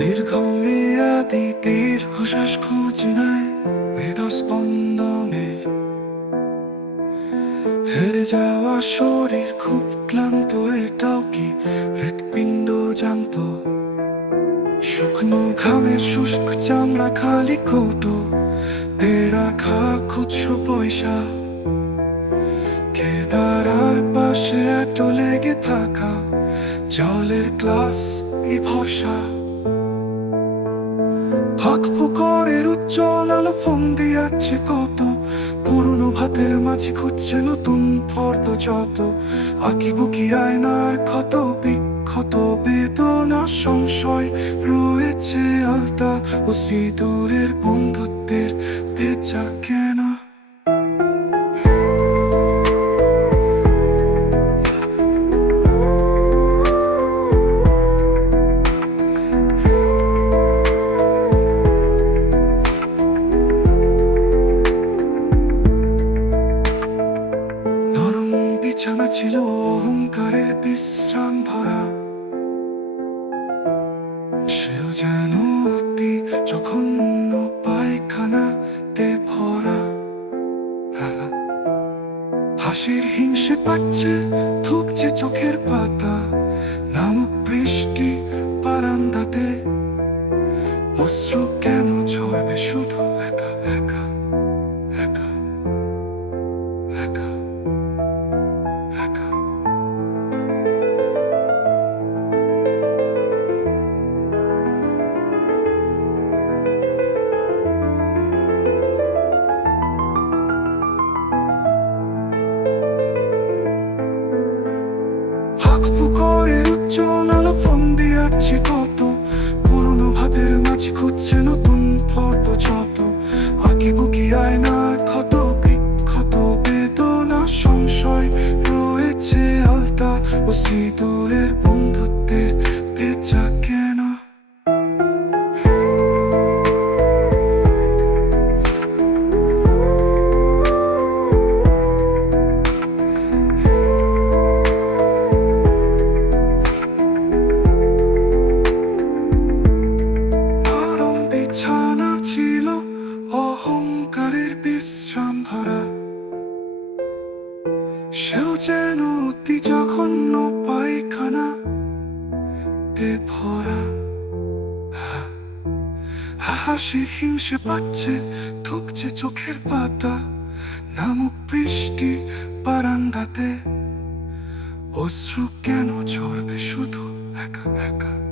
দীর্ঘমেয়াদি দীর্ঘশ্বাস খোঁজ নেয় হৃদস্পন্দনের হেরে যাওয়া শরীর খুব ক্লান্ত, এটাও কি হৃৎপিণ্ড জানত? শুকনো ঘামের শুষ্ক চামড়া খালি কৌটো, তেরা খা খুচরো পয়সা। কেদারার পাশে এত লেগে থাকা, জলের গ্লাস এই ভরসা। ফাঁক ফুকরের উজ্জ্বল আলো ফোন দিয়াচ্ছে কত? পুরনো ভাতের মাঝে খুঁজছে নতুন ফর্দ যত। আঁকি বুকি আয়নার ক্ষত, বিক্ষত বেদনা, সংশয় রয়েছে আলতা। ও সিঁদুরের বন্ধুত্বের বিছানা ছিল, অহংকারের বিশ্রাম ভরা। সেও যেন অতি জঘন্য পায়খানাতে ভরা। হাসির হিংসে পাচ্ছে থুকছে চোখের পাতা, নামক বৃষ্টি বারান্দাতে। অশ্রু কেন ঝরবে শুধু একা একা একা একা? ক্ষত সংশয় রয়েছে আলতা ও সিঁদুরের বন্ধুত্বের বেচা সেও যেন অতি জঘন্য পায়খানা, তে ভরা হা- হাসির হিংসে পাচ্ছে থুকছে চোখের পাতা, নামুক বৃষ্টি বারান্দাতে। অশ্রু কেন ঝরবে শুধু একা একা?